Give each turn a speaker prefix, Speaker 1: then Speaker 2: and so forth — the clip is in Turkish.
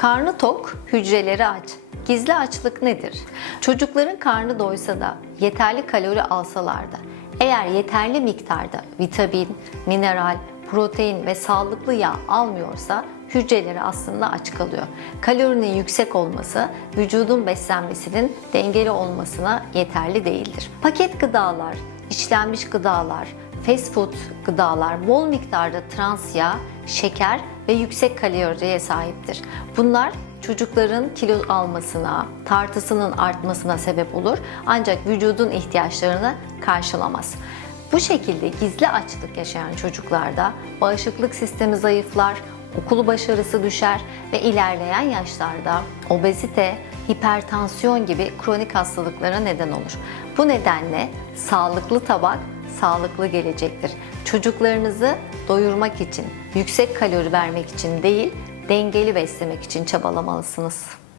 Speaker 1: Karnı tok, hücreleri aç. Gizli açlık nedir? Çocukların karnı doysa da yeterli kalori alsalar da eğer yeterli miktarda vitamin, mineral, protein ve sağlıklı yağ almıyorsa hücreleri aslında aç kalıyor. Kalorinin yüksek olması vücudun beslenmesinin dengeli olmasına yeterli değildir. Paket gıdalar, işlenmiş gıdalar, fast food gıdalar bol miktarda trans yağ, şeker ve yüksek kaloriye sahiptir. Bunlar çocukların kilo almasına, tartısının artmasına sebep olur ancak vücudun ihtiyaçlarını karşılamaz. Bu şekilde gizli açlık yaşayan çocuklarda bağışıklık sistemi zayıflar, okulu başarısı düşer ve ilerleyen yaşlarda obezite, hipertansiyon gibi kronik hastalıklara neden olur. Bu nedenle sağlıklı tabak sağlıklı gelecektir. Çocuklarınızı doyurmak için, yüksek kalori vermek için değil, dengeli beslemek için çabalamalısınız.